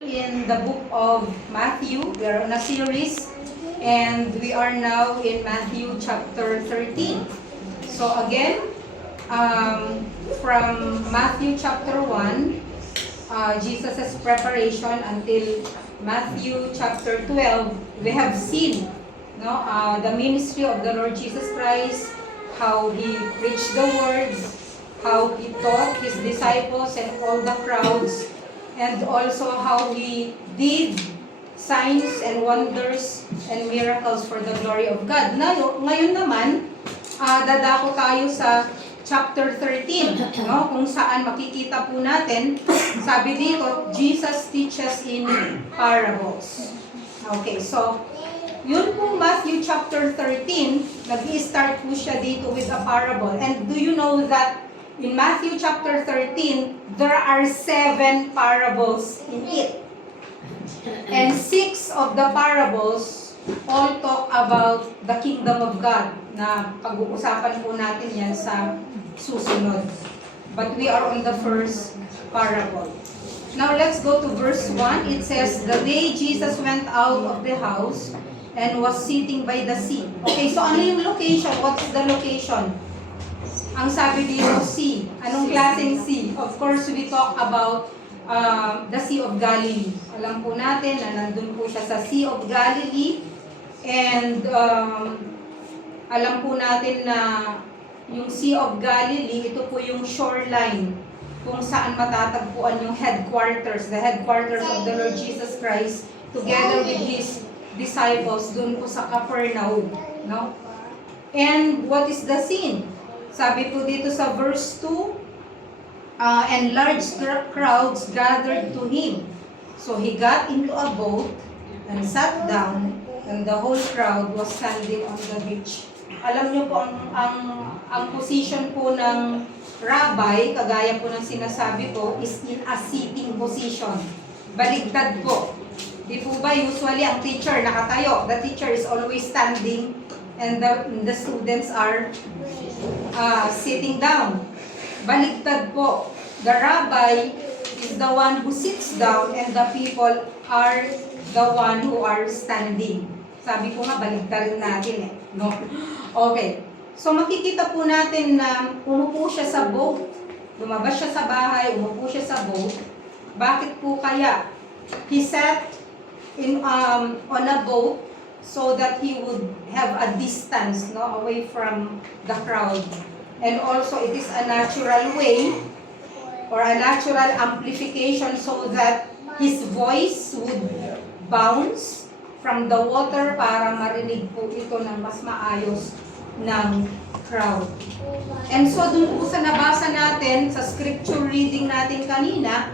In the book of Matthew. We are on a series and we are now in Matthew chapter 13. So again, from Matthew chapter 1, Jesus' preparation until Matthew chapter 12, we have seen the ministry of the Lord Jesus Christ, how He preached the word, how He taught His disciples and all the crowds, and also how He did signs and wonders and miracles for the glory of God. Ngayon naman, dadako tayo sa chapter 13, kung saan makikita po natin, sabi dito, Jesus teaches in parables. Okay, so, yun po Matthew chapter 13, nag-i-start po siya dito with a parable. And do you know that in Matthew chapter 13, there are 7 parables in it. And 6 of the parables all talk about the kingdom of God, na pag-uusapan po natin yan sa susunod. But we are on the first parable. Now let's go to verse 1. It says, "The day Jesus went out of the house and was sitting by the sea." Okay, so ano yung location? What's the location? Ang sabi dito, sea. Anong klaseng sea? Of course, we talk about the Sea of Galilee. Alam po natin na nandun po siya sa Sea of Galilee. And alam po natin na yung Sea of Galilee, ito po yung shoreline kung saan matatagpuan yung headquarters, the headquarters of the Lord Jesus Christ together with His disciples dun po sa Capernaum. No? And what is the scene? Sabi po dito sa verse 2, and large crowds gathered to Him. So He got into a boat and sat down, and the whole crowd was standing on the beach. Alam niyo po, ang position po ng rabbi, kagaya po ng sinasabi ko, is in a sitting position. Baligtad po. Di po ba usually ang teacher nakatayo? The teacher is always standing and the students are sitting down. Baligtad po. The rabbi is the one who sits down and the people are the one who are standing. Sabi ko nga, baligtad natin eh. No? Okay. So makikita po natin na umupo siya sa boat. Lumabas siya sa bahay, umupo siya sa boat. Bakit po kaya? He sat on a boat so that he would have a distance away from the crowd. And also it is a natural way or a natural amplification so that his voice would bounce from the water para marinig po ito ng mas maayos ng crowd. And so dun po sa nabasa natin, sa scripture reading natin kanina,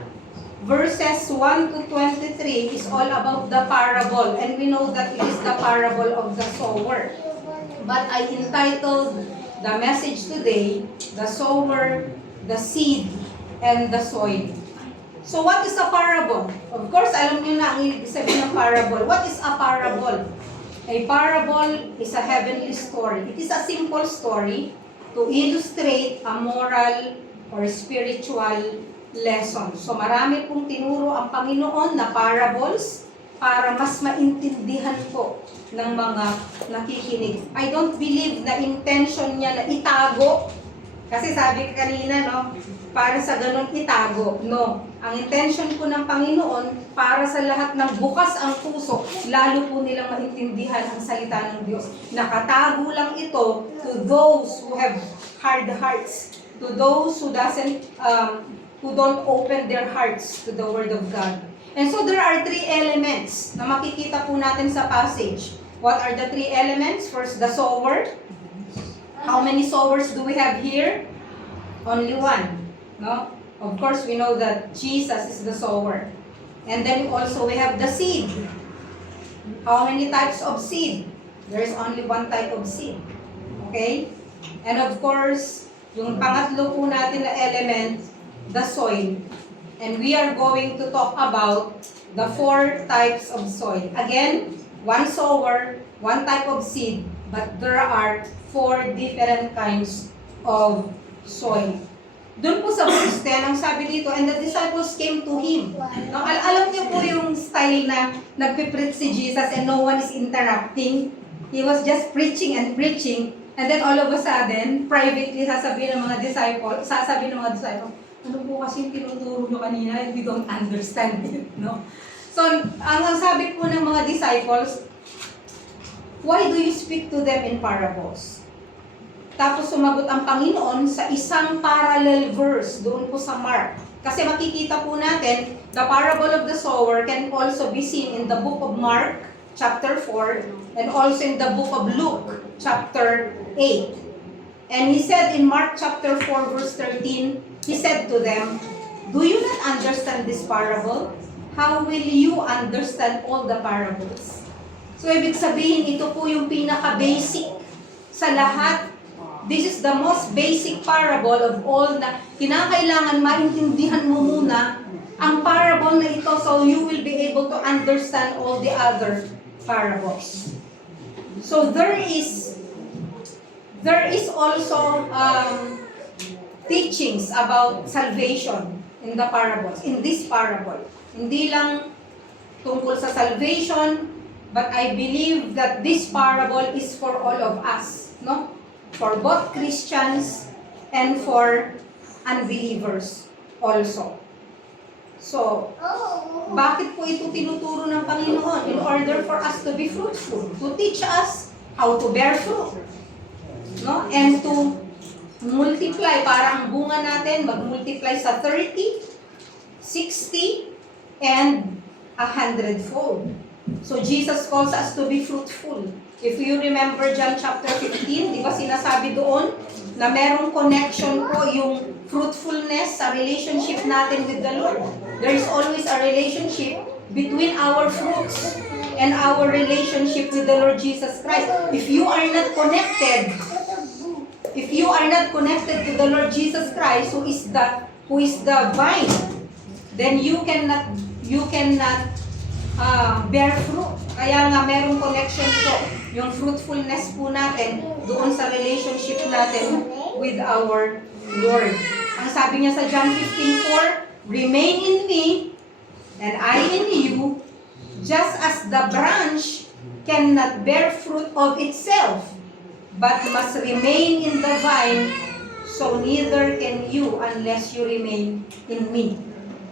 verses 1 to 23 is all about the parable. And we know that it is the parable of the sower. But I entitled the message today, The Sower, the Seed, and the Soil. So what is a parable? Of course, alam niyo na ang ibig sabihin ng parable. What is a parable? A parable is a heavenly story. It is a simple story to illustrate a moral or spiritual lesson. So marami pong tinuro ang Panginoon na parables para mas maintindihan po ng mga nakikinig. I don't believe na intention niya na itago. Kasi sabi ka kanina, para sa ganun itago. No. Ang intention po ng Panginoon, para sa lahat ng bukas ang puso, lalo po nilang maintindihan ang salita ng Diyos. Nakatago lang ito to those who have hard hearts, to those who don't open their hearts to the Word of God. And so there are 3 elements na makikita po natin sa passage. What are the 3 elements? First, the sower. How many sowers do we have here? Only one. No? Of course, we know that Jesus is the sower. And then also we have the seed. How many types of seed? There is only one type of seed. Okay? And of course, yung pangatlo po natin na element, the soil. And we are going to talk about the 4 types of soil. Again, one sower, one type of seed, but there are 4 different kinds of soil. Doon po sa verse 10, ang sabi dito, and the disciples came to Him. Alam niyo po yung style na nagpipreach si Jesus and no one is interrupting. He was just preaching and preaching. And then all of a sudden, privately sasabihin ng mga disciples, ano po kasi yung tinuturo nyo kanina, we don't understand it, no? So, ang sabi po ng mga disciples, why do you speak to them in parables? Tapos sumagot ang Panginoon sa isang parallel verse doon po sa Mark. Kasi makikita po natin, the parable of the sower can also be seen in the book of Mark, chapter 4, and also in the book of Luke, chapter 8. And he said in Mark chapter 4, verse 13, he said to them, do you not understand this parable? How will you understand all the parables? So, ibig sabihin, ito po yung pinaka-basic sa lahat. This is the most basic parable of all na kinakailangan maintindihan mo muna ang parable na ito so you will be able to understand all the other parables. So, there is also teachings about salvation in the parables, in this parable. Hindi lang tungkol sa salvation, but I believe that this parable is for all of us, no? For both Christians and for unbelievers also. So, bakit po ito tinuturo ng Panginoon? In order for us to be fruitful, to teach us how to bear fruit, no? And to multiply, para ang bunga natin mag-multiply sa 30, 60, and 100-fold. So Jesus calls us to be fruitful. If you remember John chapter 15, di ba sinasabi doon na merong connection po yung fruitfulness sa relationship natin with the Lord. There is always a relationship between our fruits and our relationship with the Lord Jesus Christ. If you are not connected to the Lord Jesus Christ, who is the vine, then you cannot bear fruit. Kaya nga merong connection po, yung fruitfulness po natin doon sa relationship natin with our Lord. Ang sabi niya sa John 15:4, remain in me and I in you, just as the branch cannot bear fruit of itself, but must remain in the vine, so neither can you unless you remain in me.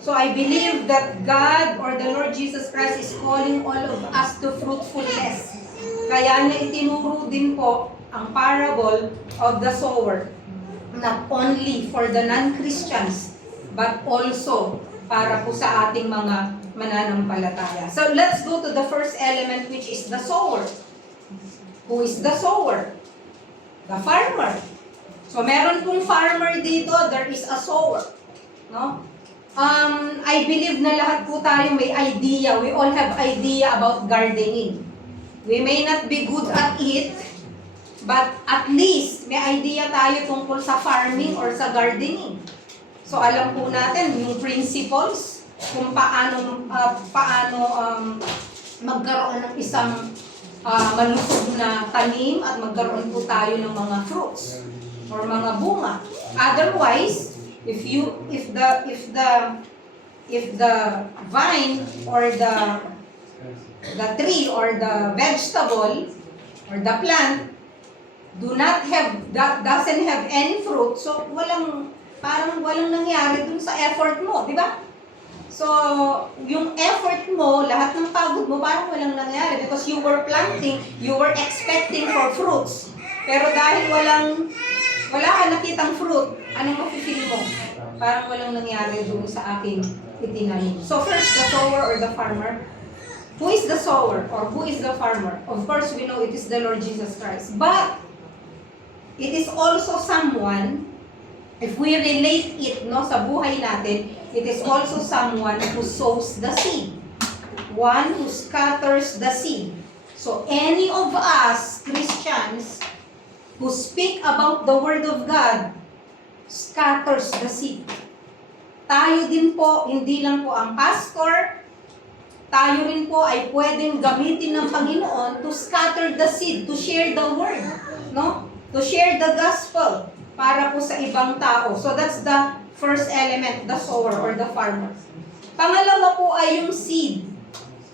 So I believe that God or the Lord Jesus Christ is calling all of us to fruitfulness. Kaya niya itinuro din po ang parable of the sower, not only for the non-Christians, but also para po sa ating mga mananampalataya. So let's go to the first element, which is the sower. Who is the sower? The farmer. So meron pong farmer dito, there is a sower. No? I believe na lahat po tayo may idea. We all have idea about gardening. We may not be good at it, but at least may idea tayo tungkol sa farming or sa gardening. So alam po natin yung principles kung paano magkaroon ng isang malusog na tanim at magkaroon po tayo ng mga fruits or mga bunga. Otherwise, if the vine or the tree or the vegetable or the plant doesn't have any fruit, so parang walang nangyari dun sa effort mo, di ba? So, yung effort mo, lahat ng pagod mo, parang walang nangyari because you were planting, you were expecting for fruits. Pero dahil wala ka nakitang fruit, anong mafe-feel mo? Parang walang nangyari doon sa aking itinanim. So first, the sower or the farmer. Who is the sower or who is the farmer? Of course, we know it is the Lord Jesus Christ. But, it is also someone, if we relate it sa buhay natin, it is also someone who sows the seed. One who scatters the seed. So any of us, Christians, who speak about the Word of God, scatters the seed. Tayo din po, hindi lang po ang pastor, tayo rin po ay pwedeng gamitin ng Panginoon to scatter the seed, to share the Word, no? To share the gospel para po sa ibang tao. So that's the first element, the sower or the farmer. Pangalawa po ay yung seed.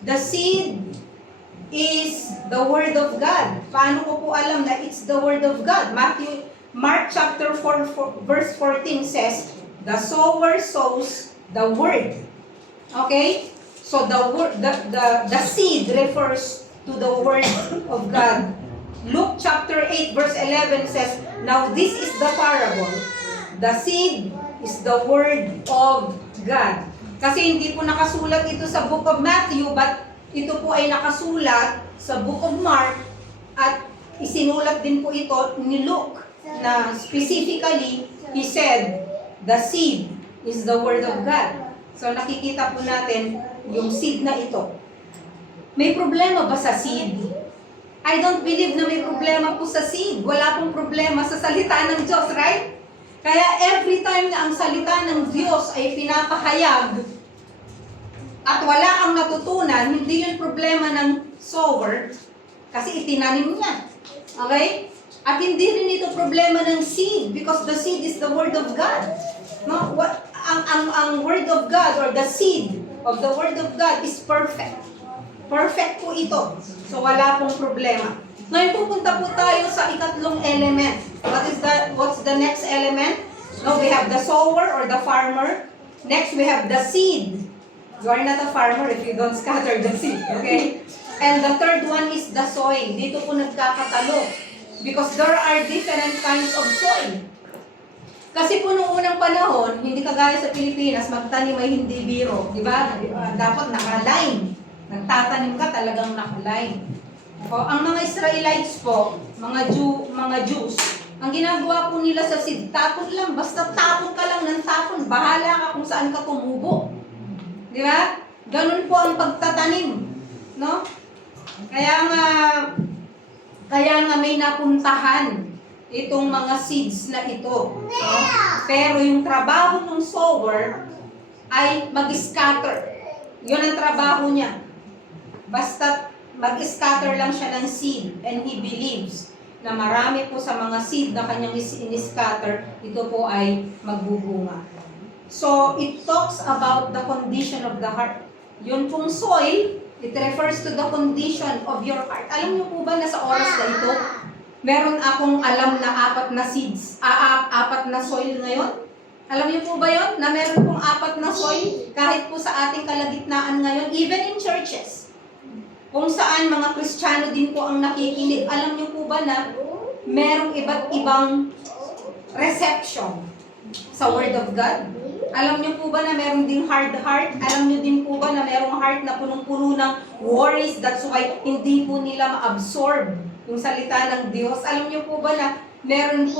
The seed is the Word of God. Paano ko po alam na it's the Word of God? Mark chapter 4, verse 14 says, the sower sows the Word. Okay? So the seed refers to the Word of God. Luke chapter 8 verse 11 says, now this is the parable. The seed is the Word of God. Kasi hindi po nakasulat ito sa book of Matthew, but ito po ay nakasulat sa book of Mark, at isinulat din po ito ni Luke, na specifically, he said, the seed is the Word of God. So nakikita po natin yung seed na ito. May problema ba sa seed? I don't believe na may problema po sa seed. Wala pong problema sa salita ng Diyos, right? Kaya every time na ang salita ng Diyos ay pinapahayag at wala ang natutunan, hindi yun problema ng sower kasi itinanim niya. Okay? At hindi rin ito problema ng seed because the seed is the Word of God. No? Ang Word of God or the seed of the Word of God is perfect. Perfect po ito. So wala pong problema. Ngayon pupunta po tayo sa ikatlong element. What's the next element? No, we have the sower or the farmer. Next, we have the seed. You are not a farmer if you don't scatter the seed, okay? And the third one is the soil. Dito po nagkakatalo. Because there are different kinds of soil. Kasi po noong unang panahon, hindi kagaya sa Pilipinas, magtanim ay hindi biro. Di ba? Dapat naka-line. Nagtatanim ka talagang naka-line. O, ang mga Israelites po, mga Jews, ang ginagawa po nila sa seed, tapon lang. Basta tapon ka lang ng tapon. Bahala ka kung saan ka tumubo. Di ba? Ganun po ang pagtatanim. No? Kaya nga may napuntahan itong mga seeds na ito. No? Pero yung trabaho ng sower ay mag-scatter. Yun ang trabaho niya. Basta mag-scatter lang siya ng seed and he believes na marami po sa mga seed na kanyang in-scatter, ito po ay magbubunga. So, it talks about the condition of the heart. Yun pong soil, it refers to the condition of your heart. Alam niyo po ba na sa oras na ito, meron akong alam na apat na soil ngayon? Alam niyo po ba yun? Na meron pong apat na soil kahit po sa ating kalagitnaan ngayon, even in churches. Kung saan mga Kristiyano din po ang nakikinig. Alam niyo po ba na merong iba't ibang reception sa Word of God? Alam niyo po ba na meron ding hard heart? Alam niyo din po ba na merong heart na punong-puno ng worries? That's why hindi po nila ma-absorb yung salita ng Diyos. Alam niyo po ba na meron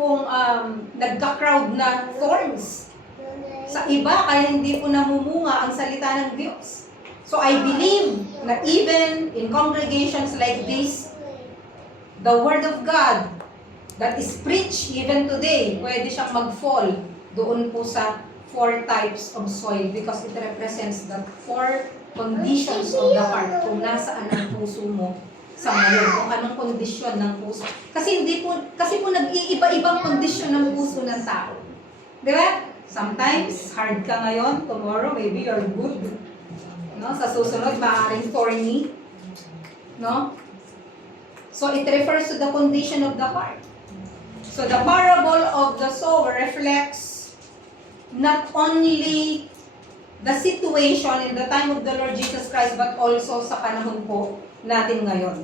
pong nagka-crowd na thorns sa iba kaya hindi po namumunga ang salita ng Diyos. So I believe na even in congregations like this, the Word of God that is preached even today, pwede siyang mag-fall doon po sa 4 types of soil because it represents the 4 conditions of the heart. Kung nasaan ang puso mo sa ngayon, kung anong kondisyon ng puso. Kasi po nag-iiba-ibang kondisyon ng puso ng tao. Di ba? Sometimes hard ka ngayon, tomorrow maybe you're good. No? Sa susunod, maaaring thorny. No? So, it refers to the condition of the heart. So, the parable of the sower reflects not only the situation in the time of the Lord Jesus Christ, but also sa panahon po natin ngayon.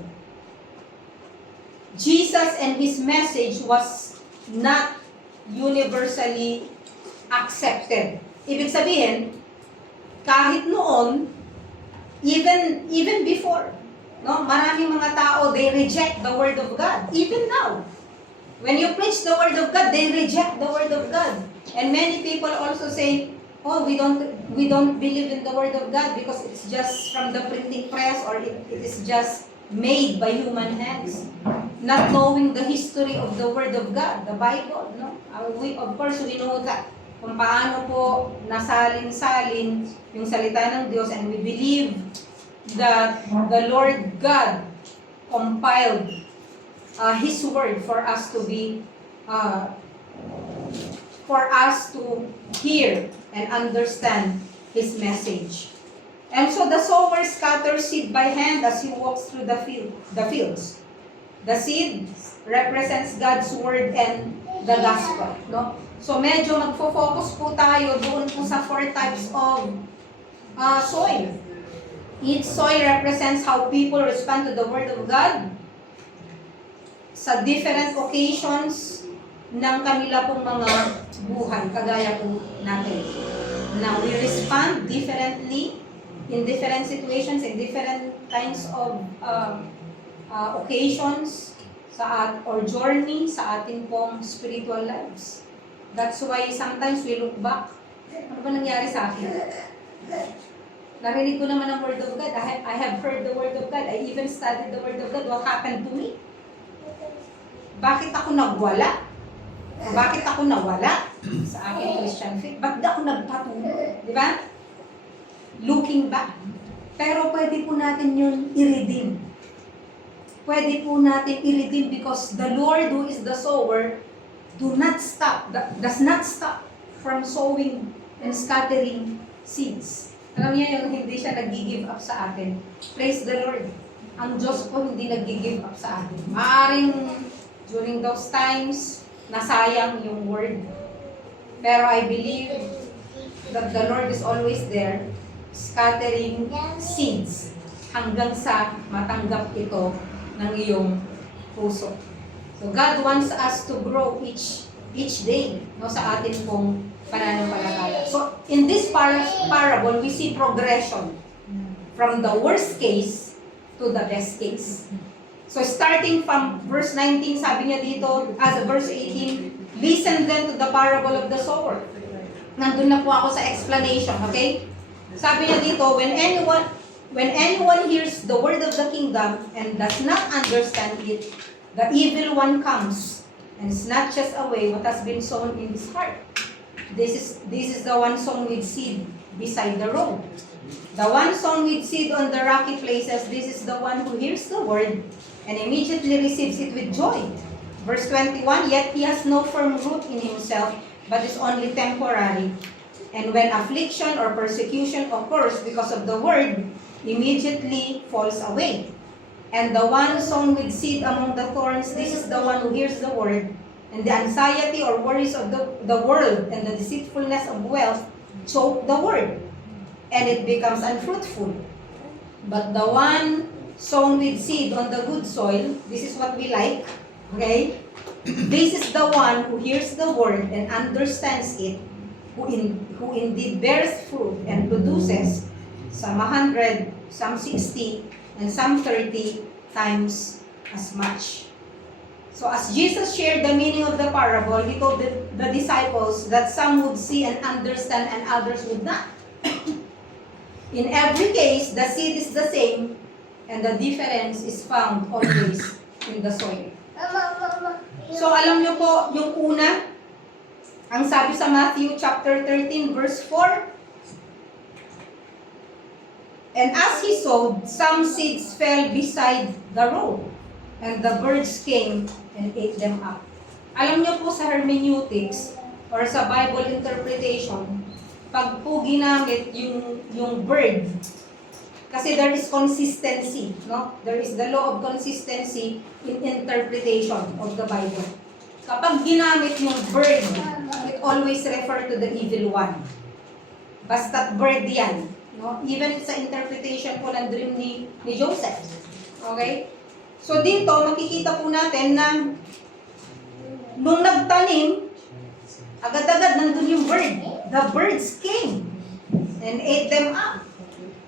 Jesus and His message was not universally accepted. Ibig sabihin, kahit noon, even before, no, maraming mga tao, they reject the Word of God. Even now, when you preach the Word of God, they reject the Word of God. And many people also say, oh, we don't believe in the Word of God because it's just from the printing press or it is just made by human hands. Not knowing the history of the Word of God, the Bible, no? Of course, we know that kung paano po nasalin-salin yung salita ng Diyos, and we believe that the Lord God compiled His Word for us to hear and understand His message. And so the sower scatters seed by hand as he walks through the fields. The seed represents God's word and the gospel. No? So medyo magfo-focus po tayo doon po sa 4 types of soil. Each soil represents how people respond to the word of God sa different occasions ng kanila pong mga buhay, kagaya po natin. Now, we respond differently in different situations, in different kinds of occasions or journey sa ating pong spiritual lives. That's why sometimes we look back, ano ba nangyari sa akin? Narinig ko naman ang Word of God. I have heard the Word of God. I even studied the Word of God. What happened to me? Bakit ako nagwala? Bakit ako nawala sa aking Christian faith? Bakit ako nagpatuloy? Di ba? Looking back. Pero pwede po natin yun i-redeem. Pwede po natin i-redeem because the Lord who is the sower does not stop from sowing and scattering seeds. Alam niya yung hindi siya nag-give up sa atin. Praise the Lord. Ang Diyos po hindi nag-give up sa atin. Maaring during those times, nasayang yung word. Pero I believe that the Lord is always there, scattering seeds hanggang sa matanggap ito ng iyong puso. So God wants us to grow each day, no, sa atin pong pananampalataya. So in this parable, we see progression from the worst case to the best case. So starting from verse 19, sabi niya dito, as verse 18, listen then to the parable of the sower. Nandun na po ako sa explanation, okay? Sabi niya dito, when anyone hears the word of the kingdom and does not understand it, the evil one comes and snatches away what has been sown in his heart. This is the one sown with seed beside the road. The one sown with seed on the rocky places, this is the one who hears the word and immediately receives it with joy. Verse 21, yet he has no firm root in himself, but is only temporary. And when affliction or persecution occurs because of the word, immediately falls away. And the one sown with seed among the thorns, this is the one who hears the word, and the anxiety or worries of the world and the deceitfulness of wealth choke the word, and it becomes unfruitful. But the one sown with seed on the good soil, this is what we like, okay? This is the one who hears the word and understands it, who indeed bears fruit and produces some 100, some 60, and some 30 times as much. So as Jesus shared the meaning of the parable, he told the disciples that some would see and understand and others would not. In every case, the seed is the same, and the difference is found always in the soil. So alam niyo po, yung una, ang sabi sa Matthew chapter 13 verse 4, and as he sowed, some seeds fell beside the road, and the birds came and ate them up. Alam niyo po sa hermeneutics or sa Bible interpretation, pag po ginamit yung bird, kasi there is consistency, no? There is the law of consistency in interpretation of the Bible. Kapag ginamit yung bird, it always refer to the evil one. Basta't bird yan. No? Even sa interpretation po ng dream ni Joseph. Okay? So dito, makikita po natin na nung nagtanim, agad-agad nandun yung bird. The birds came and ate them up.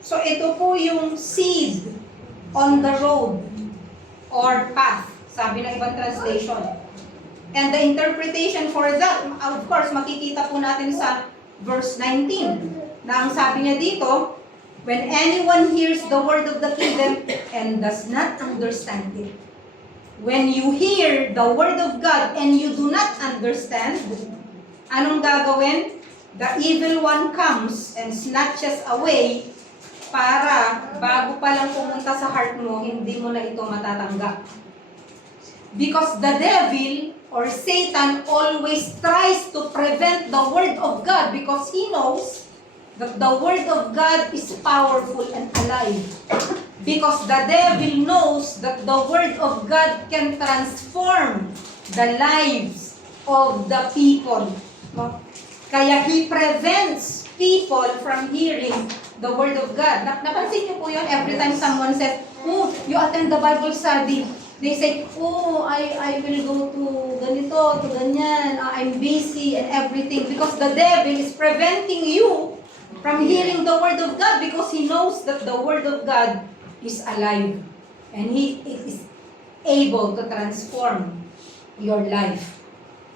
So ito po yung seed on the road or path, sabi ng ibang translation. And the interpretation for that, of course, makikita po natin sa verse 19, na ang sabi niya dito, when anyone hears the word of the kingdom and does not understand it. When you hear the word of God and you do not understand, anong gagawin? The evil one comes and snatches away para bago pa lang pumunta sa heart mo, hindi mo na ito matatanggap. Because the devil or Satan always tries to prevent the word of God because he knows that the Word of God is powerful and alive. Because the devil knows that the Word of God can transform the lives of the people. No? Kaya he prevents people from hearing the Word of God. Napansin niyo po yun? Every time someone says, oh, you attend the Bible study. They say, oh, I will go to ganito, to ganyan, I'm busy and everything. Because the devil is preventing you from hearing the Word of God because he knows that the Word of God is alive. And he is able to transform your life.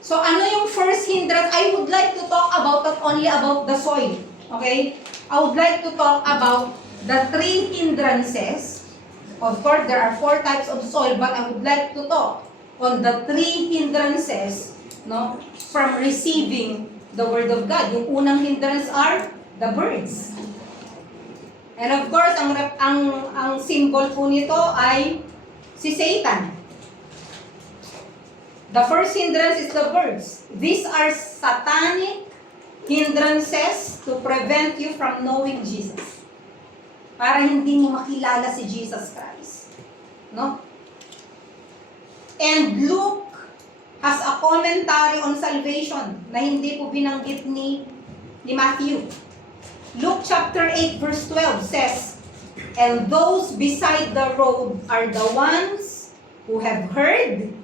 So ano yung first hindrance? I would like to talk about not only about the soil. Okay? I would like to talk about the 3 hindrances. Of course, there are 4 types of soil, but I would like to talk on the 3 hindrances, no, from receiving the Word of God. Yung unang hindrance are the birds. And of course, ang symbol po nito ay si Satan. The first hindrance is the birds. These are satanic hindrances to prevent you from knowing Jesus. Para hindi mo makilala si Jesus Christ. No? And Luke has a commentary on salvation na hindi po binanggit ni Matthew. Luke chapter 8 verse 12 says, and those beside the road are the ones who have heard,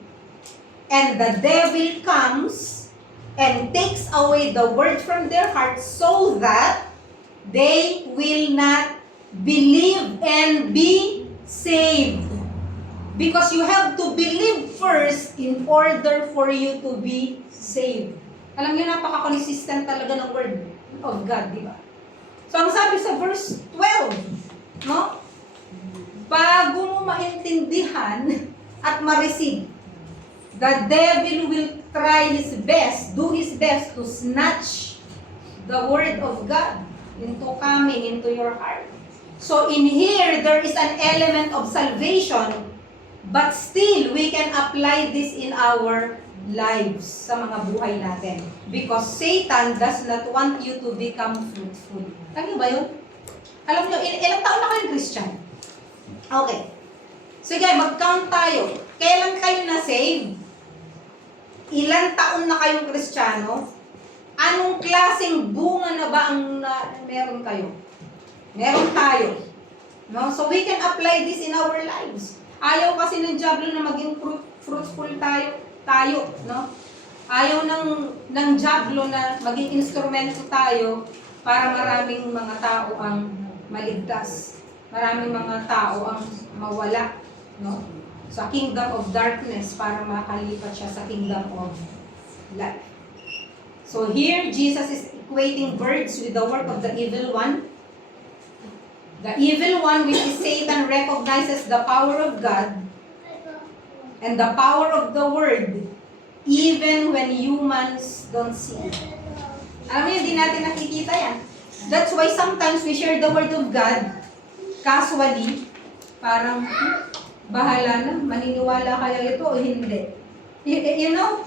and the devil comes and takes away the word from their hearts so that they will not believe and be saved. Because you have to believe first in order for you to be saved. Alam niyo, napaka-consistent talaga ng Word of God, di ba? So, ang sabi sa verse 12, no? Bago mo maintindihan at ma-receive, the devil will try his best, do his best to snatch the Word of God into your heart. So in here, there is an element of salvation, but still, we can apply this in our lives, sa mga buhay natin. Because Satan does not want you to become fruitful. Alam niyo ba yun? Alam niyo, ilang taon na kayong Christian? Okay. Sige, mag-count tayo. Kailan kayo na-save? Ilang taon na kayong Kristiyano? Anong klaseng bunga na ba ang meron kayo? Meron tayo. No? So we can apply this in our lives. Ayaw kasi ng diablo na maging fruitful tayo, no? Ayaw ng diablo na maging instrumento tayo para maraming mga tao ang maligtas. Maraming mga tao ang mawala, no? Sa kingdom of darkness para makalipat siya sa kingdom of light. So here, Jesus is equating birds with the work of the evil one. The evil one, which is Satan, recognizes the power of God and the power of the Word even when humans don't see it. Alam mo, hindi natin nakikita yan. That's why sometimes we share the Word of God casually, parang bahala na, maniniwala kaya ito o hindi. You know,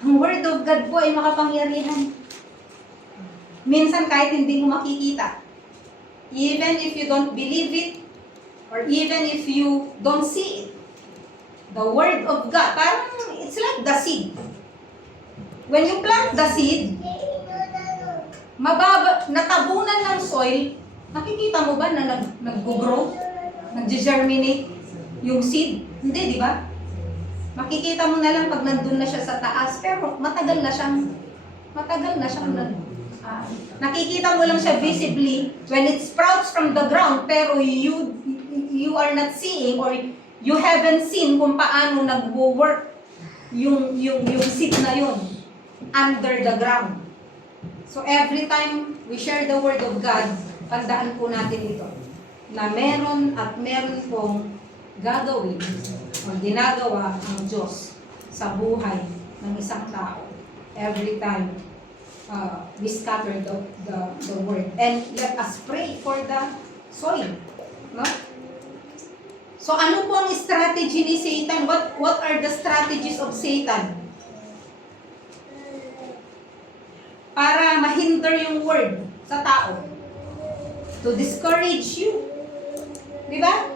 ang Word of God po ay makapangyarihan. Minsan kahit hindi mo makikita. Even if you don't believe it, or even if you don't see it, the Word of God, parang it's like the seed. When you plant the seed, natabunan ng soil, nakikita mo ba na nag-grow, nag-germinate yung seed? Hindi, di ba? Makikita mo na lang pag nandun na siya sa taas, pero matagal na siyang nakikita mo lang siya visibly when it sprouts from the ground, pero you are not seeing or you haven't seen kung paano nag-work yung seed na yun under the ground. So every time we share the Word of God, tandaan po natin ito, na meron pong gagawin o ginagawa ang Diyos sa buhay ng isang tao every time we scatter the Word. And let us pray for the soil. No? So ano po ang strategy ni Satan? What are the strategies of Satan? Para mahinder yung Word. sa tao? To discourage you. Di ba?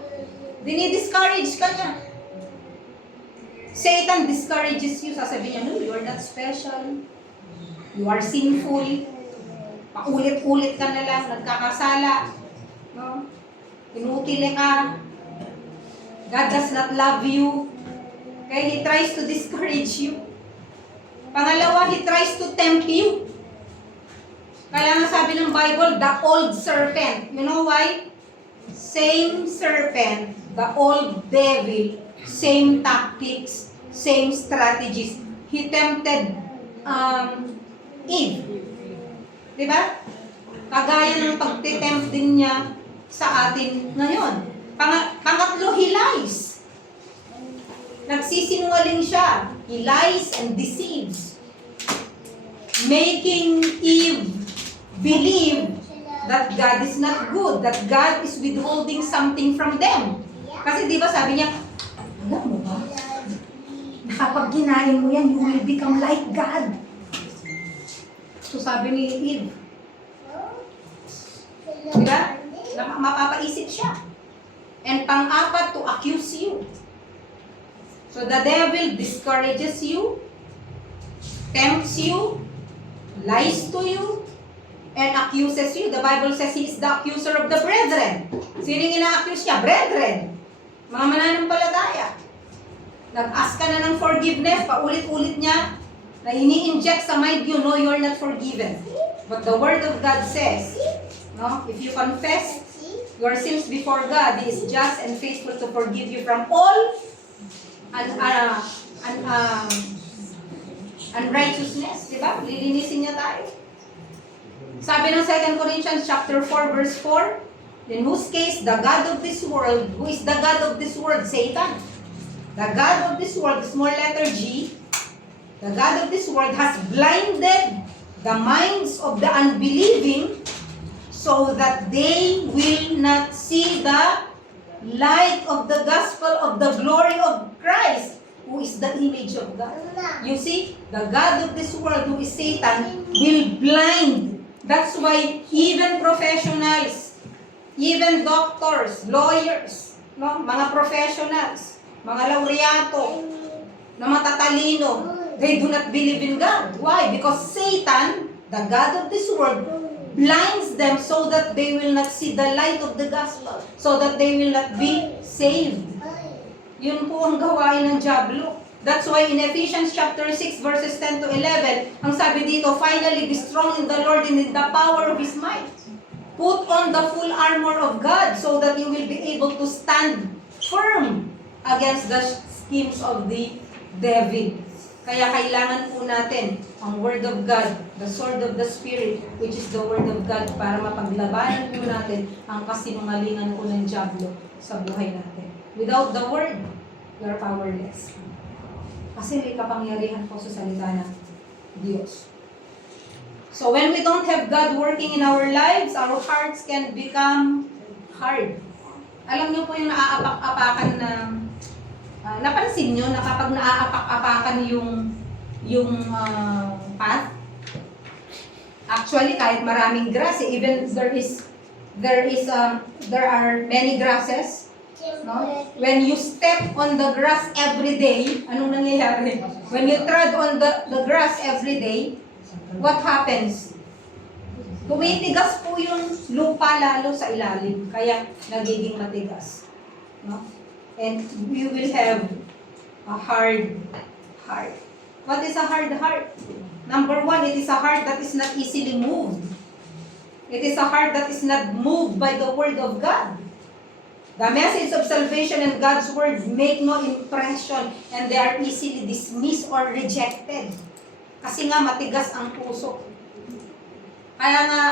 Dinidiscourage ka niya. Satan discourages you. Sasabihin niya, no, you are not special. You are sinful. Paulit-ulit ka na lang, nagkakasala. No? Inutile ka. God does not love you. Kaya he tries to discourage you. Pangalawa, he tries to tempt you. Kaya nga sabi ng Bible, the old serpent. You know why? Same serpent, the old devil, same tactics, same strategies. He tempted Eve. Diba? Kagaya ng pagtitempt din niya sa atin ngayon. Pangatlo, he lies. Nagsisinungaling siya. He lies and deceives. Making Eve believe that God is not good, that God is withholding something from them. Kasi di ba sabi niya, alam mo ba, kapag ginain mo yan, you will become like God. So sabi ni Eve, di ba? Mapapaisip siya. And pang-apat, to accuse you. So the devil discourages you, tempts you, lies to you, and accuses you. The Bible says he is the accuser of the brethren. Sino ina-accuse niya? Brethren. Mga mananampalataya. Nag-ask ka na ng forgiveness, paulit-ulit niya, na ini-inject sa mind you, no, you're not forgiven. But the Word of God says, no, if you confess your sins before God, He is just and faithful to forgive you from all unrighteousness. Diba? Lilinisin niya tayo. Sabi ng 2 Corinthians chapter 4 verse 4, in whose case the God of this world, who is the God of this world? Satan. The God of this world, small letter G, the God of this world has blinded the minds of the unbelieving so that they will not see the light of the gospel of the glory of Christ, who is the image of God. You see, the God of this world, who is Satan, will blind. That's why even professionals, even doctors, lawyers, no, mga professionals, mga laureato, na matatalino, they do not believe in God. Why? Because Satan, the God of this world, blinds them so that they will not see the light of the gospel, so that they will not be saved. Yun po ang gawain ng diablo. That's why in Ephesians chapter 6 verses 10 to 11, ang sabi dito, finally be strong in the Lord and in the power of His might. Put on the full armor of God so that you will be able to stand firm against the schemes of the devil. Kaya kailangan po natin ang Word of God, the sword of the Spirit, which is the Word of God, para mapaglabanan po natin ang kasinungalingan po ng diablo sa buhay natin. Without the Word, we are powerless. Kasi may kapangyarihan po sa salita ng Diyos. So when we don't have God working in our lives, our hearts can become hard. Alam niyo po yung naaapak-apakan na napansin nyo na kapag naaapak-apakan yung path, actually kahit maraming grass, even there are many grasses, no? When you step on the grass every day, anong nangyayari? When you tread on the grass every day, what happens? Tumitigas po yung lupa lalo sa ilalim, kaya nagiging matigas, no? And we will have a hard heart. What is a hard heart? Number one, it is a heart that is not easily moved. It is a heart that is not moved by the Word of God. The message of salvation and God's Word make no impression and they are easily dismissed or rejected. Kasi nga matigas ang puso. Kaya nga,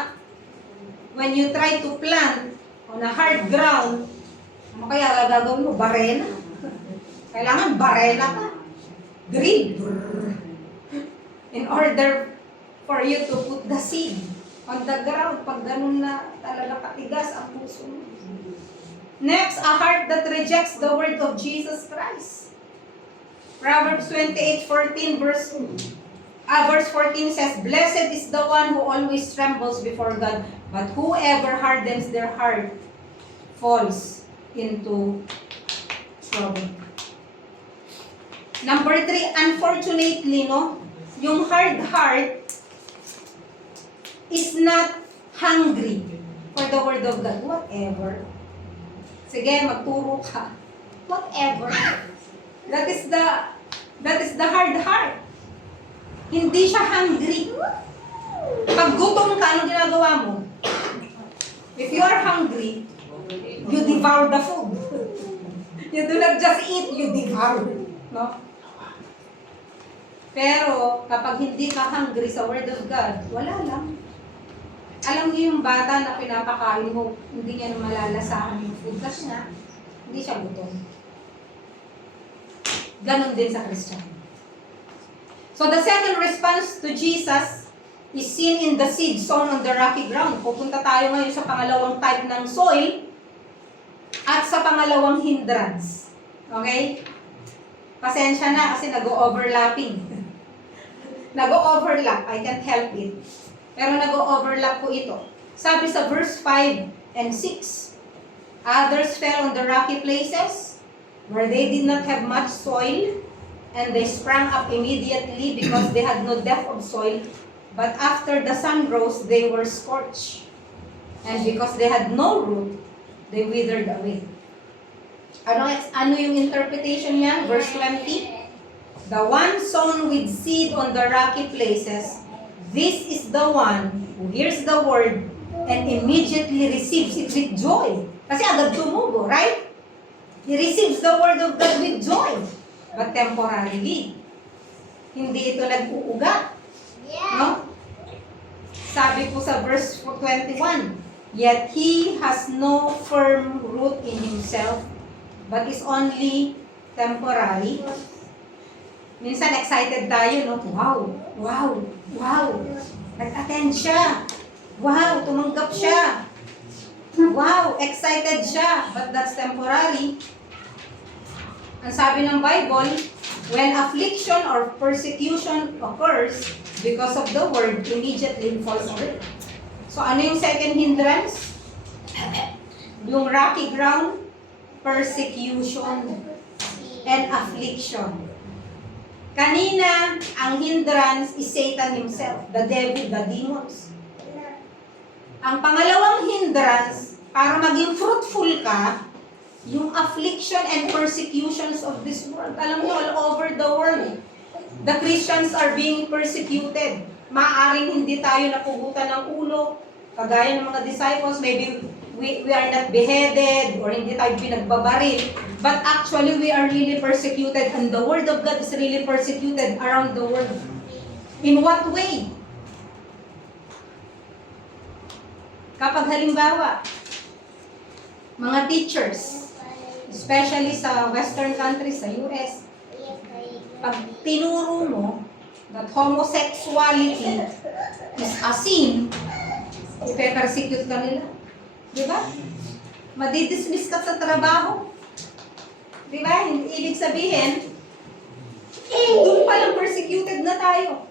when you try to plant on a hard ground, ano kaya gagawin mo? Barena. Kailangan barena ka. Drill. In order for you to put the seed on the ground, pag ganun na talaga katigas ang puso mo. Next, a heart that rejects the word of Jesus Christ. Proverbs 28:14 verse 2. Verse 14 says, "Blessed is the one who always trembles before God, but whoever hardens their heart falls into trouble." Number 3, unfortunately, no, yung hard heart is not hungry for the word of God. Whatever. Sige, magturo ka. Whatever. That is the hard heart. Hindi siya hungry. Pag gutom ka, ano ginagawa mo? If you are hungry, you devour the food. You do not just eat, you devour. No? Pero, kapag hindi ka hungry sa Word of God, wala lang. Alam niyo yung bata na pinapakain mo, hindi niya na malalasahan yung food kasi nga, hindi siya gutom. Ganon din sa Kristiyano. So the second response to Jesus is seen in the seed sown on the rocky ground. Pupunta tayo ngayon sa pangalawang type ng soil at sa pangalawang hindrance. Okay? Pasensya na kasi nag-o-overlapping. Nag-o-overlap. I can't help it. Pero nag-o-overlap po ito. Sabi sa verse 5 and 6, "Others fell on the rocky places where they did not have much soil, and they sprang up immediately because they had no depth of soil. But after the sun rose, they were scorched. And because they had no root, they withered away." Ano yung interpretation niya? Verse 20. "The one sown with seed on the rocky places, this is the one who hears the word and immediately receives it with joy." Kasi agad tumubo, right? He receives the word of God with joy. But temporarily. Hindi ito nag-uugat. No? Sabi po sa verse 21, "Yet he has no firm root in himself, but is only temporary." Minsan excited tayo, no? Wow! Wow! Wow! Nag-attend siya. Wow! Tumanggap siya. Wow! Excited siya. But that's temporary. Ang sabi ng Bible, when affliction or persecution occurs because of the word, immediately falls away. So ano yung second hindrance? Yung rocky ground, persecution and affliction. Kanina, ang hindrance is Satan himself, the devil, the demons. Ang pangalawang hindrance, para maging fruitful ka, yung affliction and persecutions of this world. Alam niyo, all over the world, the Christians are being persecuted. Maaring hindi tayo napugutan ng ulo, kagaya ng mga disciples, maybe we are not beheaded, or hindi tayo pinagbabaril. But actually, we are really persecuted, and the Word of God is really persecuted around the world. In what way? Kapag halimbawa, mga teachers, especially sa Western countries, sa US, pag tinuro mo that homosexuality is a sin, ipe-persecute ka nila. Di ba? Madidismiss ka sa trabaho. Di ba? Ibig sabihin, doon palang persecuted na tayo.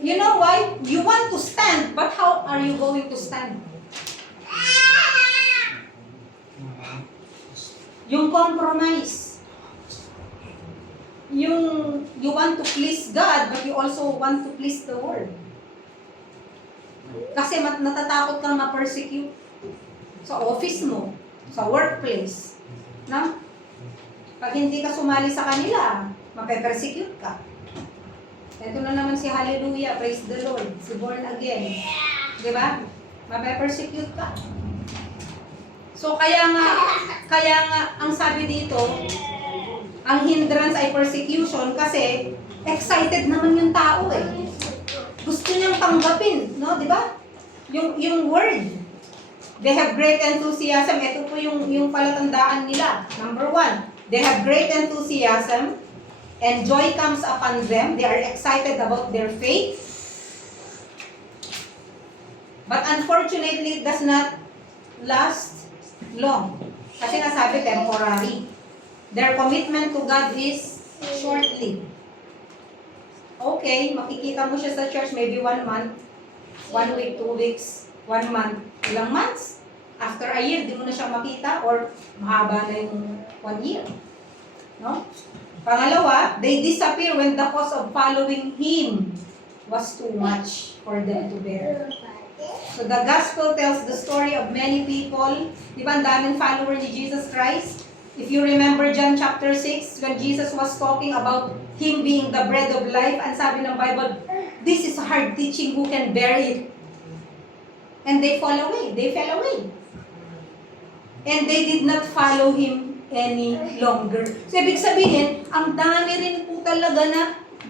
You know why? You want to stand, but how are you going to stand? Yung compromise. Yung you want to please God, but you also want to please the world. Kasi natatakot kang ma-persecute sa office mo, sa workplace. No? Pag hindi ka sumali sa kanila, mape-persecute ka. Ito na naman si Hallelujah, praise the Lord, si born again. Di ba? Mape-persecute ka. So kaya nga ang sabi dito, ang hindrance ay persecution kasi excited naman yung tao eh. Gusto niyang tanggapin, no, 'di ba? Yung word. They have great enthusiasm. Ito po yung palatandaan nila. Number 1, they have great enthusiasm and joy comes upon them. They are excited about their faith. But unfortunately, it does not last long. Kasi nasabi temporary. Their commitment to God is short-lived. Okay, makikita mo siya sa church maybe 1 month, 1 week, 2 weeks, 1 month, ilang months. After a year, di mo na siya makita or mahaba na yung 1 year. No? Pangalawa, they disappear when the cost of following Him was too much for them to bear. So the gospel tells the story of many people. Di ba ang daming follower ni Jesus Christ? If you remember John chapter 6, when Jesus was talking about Him being the bread of life, ang sabi ng Bible, this is hard teaching, who can bear it? And they fall away. They fell away. And they did not follow Him any longer. So ibig sabihin, ang dami rin po talaga na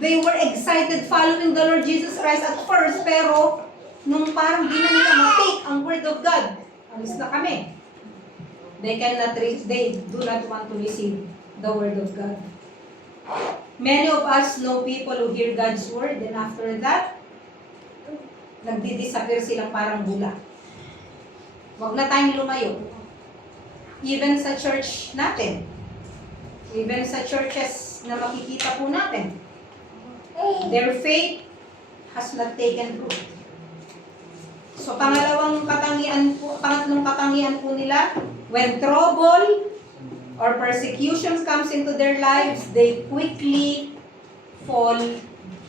they were excited following the Lord Jesus Christ at first, pero nung parang di na nila ma-take ang Word of God, alis na kami. They do not want to receive the Word of God. Many of us know people who hear God's Word, and after that, nagdi-disappear silang parang bula. Huwag na tayong lumayo. Even sa church natin. Even sa churches na makikita po natin. Their faith has not taken root. So pangatlong katangian po nila, when trouble or persecutions comes into their lives, they quickly fall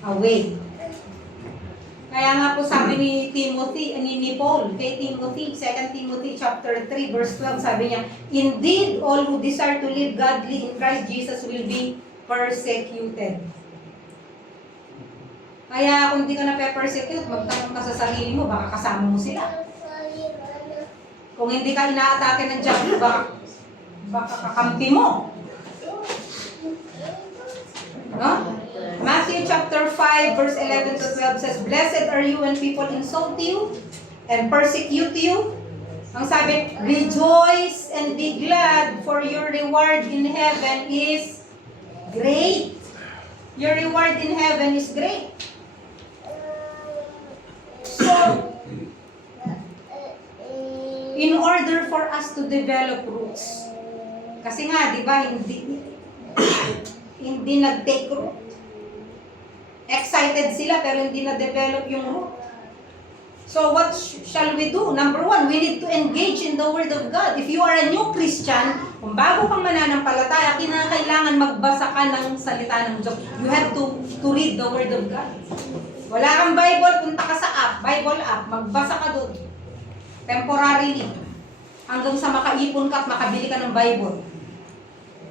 away. Kaya nga po sabi ni Paul, kay Timothy, 2 Timothy chapter 3 verse 12, sabi niya, indeed, all who desire to live godly in Christ Jesus will be persecuted. Kaya kung di ka na persecute, magtanong ka sa sarili mo, baka kasama mo sila. Kung hindi ka inaatake ng diablo, baka kakampi mo. No? Matthew chapter 5 verse 11 to 12 says, blessed are you when people insult you and persecute you. Ang sabi, rejoice and be glad, for your reward in heaven is great. Your reward in heaven is great. So, in order for us to develop roots, kasi nga, di ba, hindi nag-take root. Excited sila pero hindi na-develop yung root. So what shall we do? Number one, we need to engage in the Word of God. If you are a new Christian, kung bago kang mananampalataya, kinakailangan magbasa ka ng salita ng Diyos. You have to read the Word of God. Wala kang Bible, punta ka sa app, Bible app, magbasa ka doon. Temporarily. Hanggang sa makaipon ka at makabili ka ng Bible.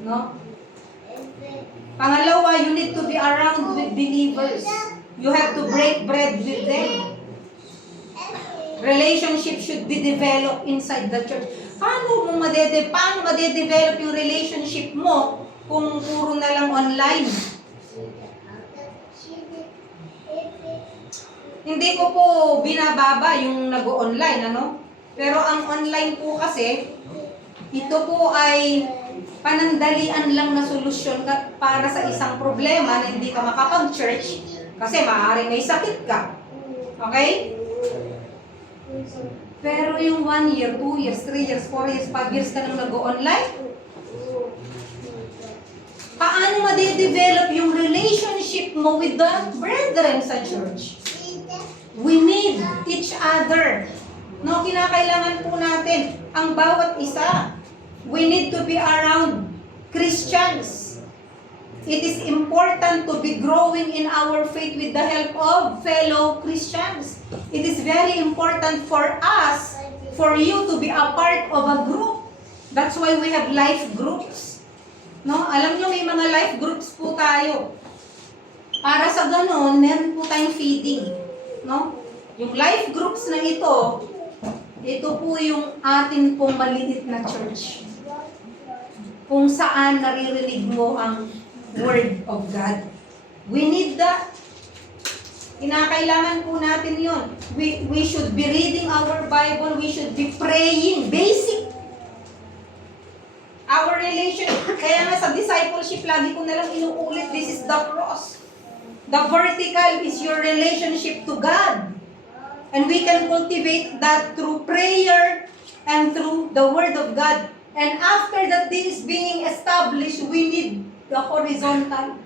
No? Pangalawa, you need to be around with believers. You have to break bread with them. Relationship should be developed inside the church. Paano madedevelop yung relationship mo kung puro na lang online? Hindi ko po binababa yung nag-online, ano? Pero ang online po kasi, ito po ay panandalian lang na solusyon para sa isang problema na hindi ka makapag-church kasi maaaring may sakit ka. Okay? Pero yung 1 year, 2 years, 3 years, 4 years, 5 years ka nang nag-online, paano ma-develop yung relationship mo with the brethren sa church? We need each other. No, kinakailangan po natin ang bawat isa. We need to be around Christians. It is important to be growing in our faith with the help of fellow Christians. It is very important for us, for you to be a part of a group. That's why we have life groups. No? Alam nyo, may mga life groups po tayo. Para sa ganon, meron po tayong feeding. No? Yung life groups na ito po yung atin pong maliit na church. Kung saan naririnig mo ang Word of God. We need that. Kinakailangan po natin yun. We should be reading our Bible. We should be praying. Basic. Our relation. Kaya nga sa discipleship, lagi ko nalang inuulit, this is the cross. The vertical is your relationship to God. And we can cultivate that through prayer and through the Word of God. And after that this being established, we need the horizontal.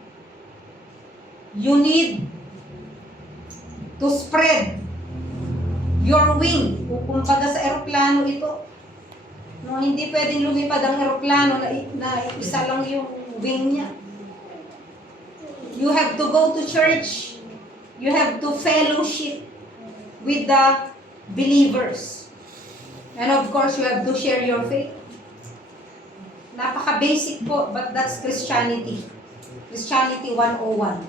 You need to spread your wing. Kumbaga sa eroplano ito. No, hindi pwedeng lumipad ang eroplano na isa lang yung wing niya. You have to go to church. You have to fellowship with the believers. And of course, you have to share your faith. Napaka-basic po, but that's Christianity. Christianity 101.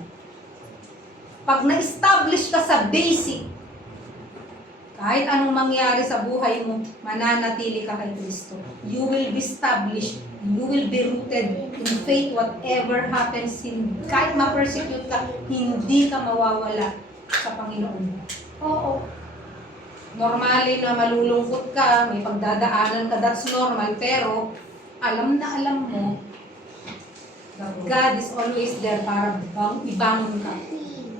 Pag na-establish ka sa basic, kahit anong mangyari sa buhay mo, mananatili ka kay Kristo. You will be established. You will be rooted in faith. Whatever happens, kahit ma-persecute ka, hindi ka mawawala sa Panginoon. Oo. Normally na malulungkot ka, may pagdadaanan ka, that's normal. Pero, alam na alam mo, that God is always there para ibangon ka.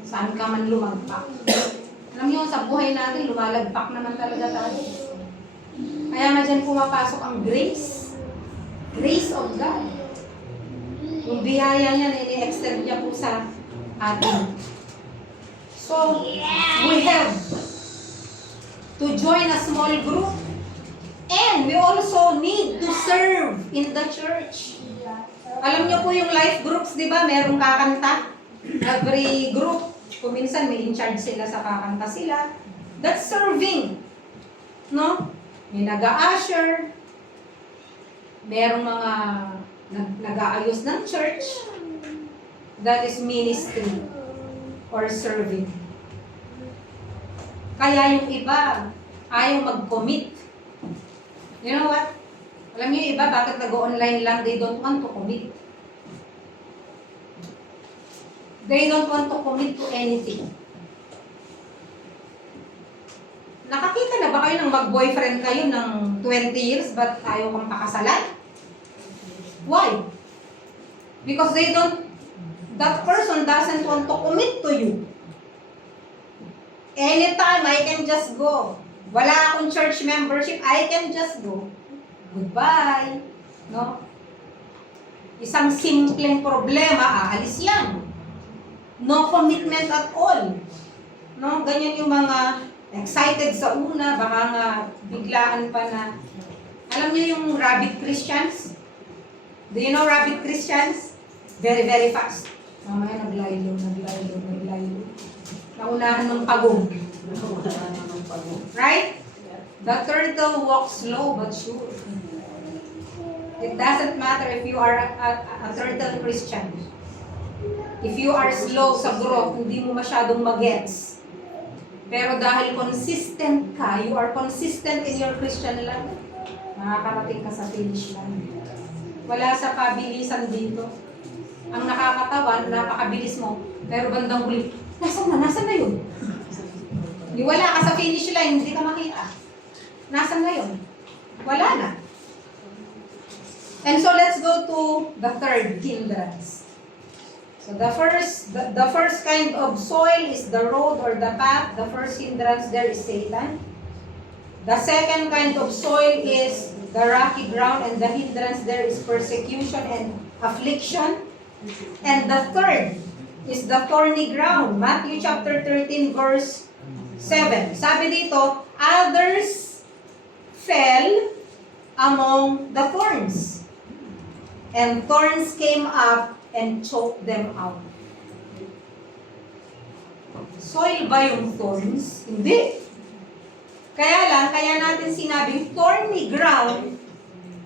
Saan ka man lumagpak. Alam niyo, sa buhay natin, lumalagpak naman talaga tayo. Kaya nga dyan pumapasok ang grace. Grace of God. Yung biyaya niya na ini-extend niya po sa atin. So, we have to join a small group. And we also need to serve in the church. Alam niyo po yung life groups, di ba? Merong kakanta. Every group, kung minsan may in charge sila sa kakanta sila. That's serving. No? May nag-a-usher. Merong mga nag-aayos ng church. That is ministry or serving. Kaya yung iba, ayaw mag-commit. You know what? Alam niyo yung iba, bakit nag-online lang? They don't want to commit. They don't want to commit to anything. Nakakita na ba kayo ng mag-boyfriend kayo ng 20 years but ayaw kang pakasalan? Why? Because that person doesn't want to commit to you. Anytime, I can just go. Wala akong church membership, I can just go. Goodbye. No? Isang simpleng problema, aalis yan. No commitment at all. No? Ganyan yung mga excited sa una, baka nga biglaan pa na. Alam niyo yung rabbit Christians? Do you know rabbit Christians? Very, very fast. Mamaya naglaylo. Naunahan ng pagong. Right? The turtle walks slow but sure. It doesn't matter if you are a turtle Christian. If you are slow sa growth, hindi mo masyadong magets. Pero dahil consistent ka, you are consistent in your Christian life, makakarating ka sa finish line. Wala sa pabilisan dito. Ang nakakatawan, napakabilis mo, pero bandang huli, nasaan na yun? Wala ka sa finish line, hindi ka makita. Nasaan na yun? Wala na. And so let's go to the third hindrance. So the first kind of soil is the road or the path. The first hindrance there is Satan. The second kind of soil is the rocky ground, and the hindrance there is persecution and affliction. And the third is the thorny ground. Matthew chapter 13 verse 7. Sabi dito, others fell among the thorns, and thorns came up and choked them out. Soil ba yung thorns? Hindi. Kaya natin sinabing thorny ground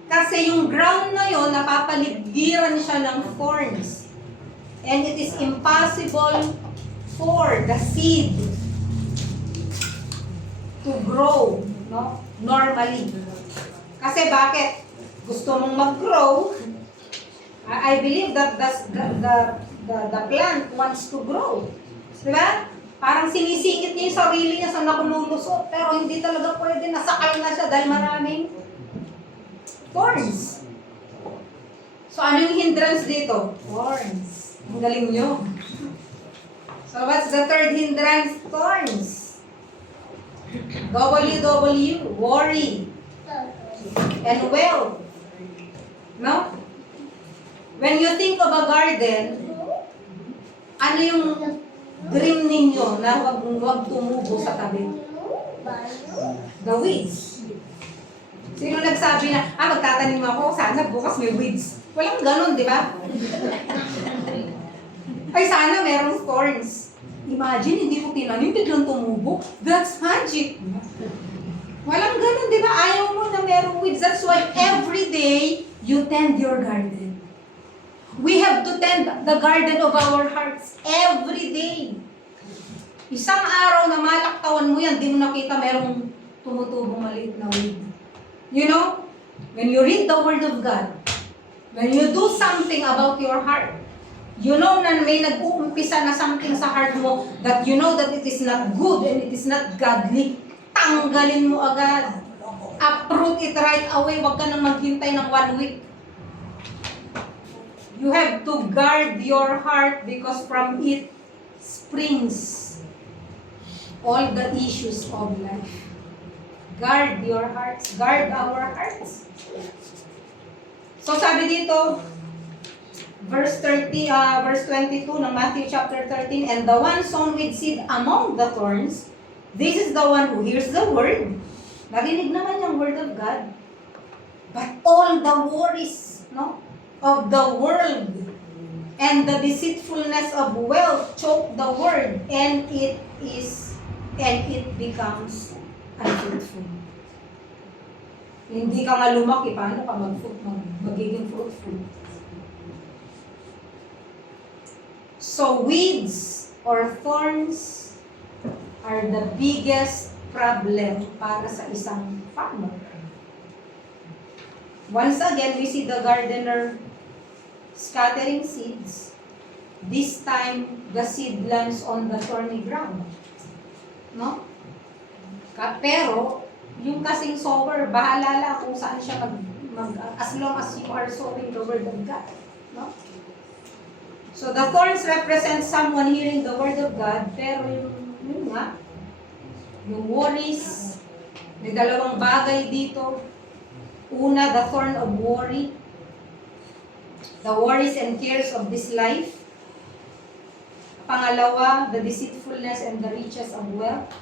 kasi yung ground na yon napapaligiran siya ng thorns. And it is impossible for the seed to grow, no? Normally. Kasi bakit? Gusto mong mag-grow, I believe that the plant wants to grow. Diba? Parang sinisingit niya yung sarili niya sa nakululusot, pero hindi talaga pwede, nasakal na siya dahil maraming thorns. So, ano yung hindrance dito? Thorns. Ang galing nyo. So, what's the third hindrance? Thorns. WW, worry. And wealth. No? When you think of a garden, ano yung dream ninyo na wag tumubo sa tabi? The weeds. Sino nagsabi na, magtatanim ako, sana bukas may weeds. Walang ganun, di ba? Ay, sana merong thorns. Imagine, hindi mo tinanim, biglang tumubo. That's magic. Walang ganun, di ba? Ayaw mo na merong weeds. That's why every day, you tend your garden. We have to tend the garden of our hearts every day. Isang araw na malaktawan mo yan, di mo nakita merong tumutubong maliit na weed. You know, when you read the Word of God, when you do something about your heart, you know na may nag-uumpisa na something sa heart mo that you know that it is not good and it is not godly, tanggalin mo agad. Uproot it right away. Huwag ka nang maghintay ng 1 week. You have to guard your heart because from it springs all the issues of life. Guard your hearts. Guard our hearts. So sabi dito, verse 22 ng Matthew chapter 13, and the one sown with seed among the thorns, this is the one who hears the word. Narinig naman yung word of God. But all the worries, of the world and the deceitfulness of wealth choke the word, and it becomes unfruitful. Hindi ka nga lumaki, paano ka magiging fruitful? So weeds or thorns are the biggest problem para sa isang farmer. Once again, we see the gardener scattering seeds. This time, the seed lands on the thorny ground. No? Pero, yung kasing sower, bahala lang kung saan siya as long as you are sowing the word of God. No? So, the thorns represent someone hearing the word of God, pero yung worries, may dalawang bagay dito. Una, the thorn of worry. The worries and cares of this life. Pangalawa, the deceitfulness and the riches of wealth.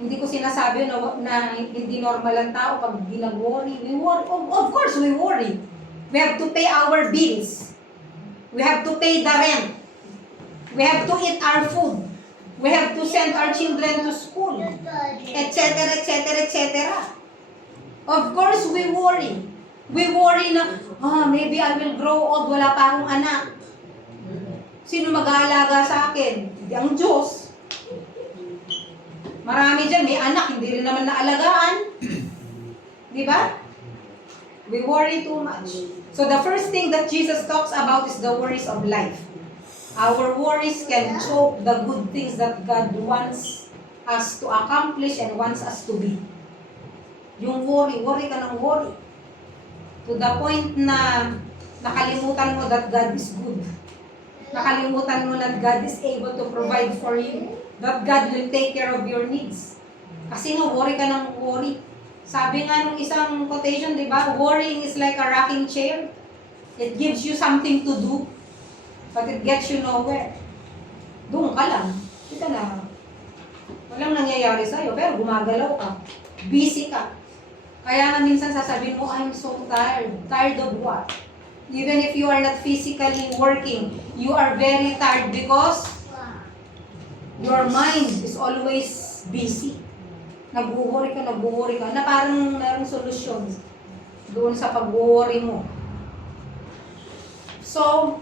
Hindi ko sinasabi na hindi normal ang tao pag ginag-worry. We worry. Of course, we worry. We have to pay our bills. We have to pay the rent. We have to eat our food. We have to send our children to school, etc., etc., etc. Of course, we worry. We worry na, maybe I will grow old, wala pa akong anak. Sino mag-aalaga sa akin? Hindi ang Diyos. Marami dyan, may anak, hindi rin naman naalagaan. Di ba? We worry too much. So the first thing that Jesus talks about is the worries of life. Our worries can choke the good things that God wants us to accomplish and wants us to be. Yung worry ka ng worry. To the point na nakalimutan mo that God is good. Nakalimutan mo that God is able to provide for you. That God will take care of your needs. Kasi worry ka ng worry. Sabi nga nung isang quotation, di ba? Worrying is like a rocking chair. It gives you something to do, but it gets you nowhere. Doon ka lang. Kita na. Walang nangyayari sa'yo, pero gumagalaw ka. Busy ka. Kaya nga minsan sasabihin mo, I'm so tired. Tired of what? Even if you are not physically working, you are very tired because your mind is always busy. Nag-worry ka, na parang mayroong solusyon doon sa pag-worry mo. So,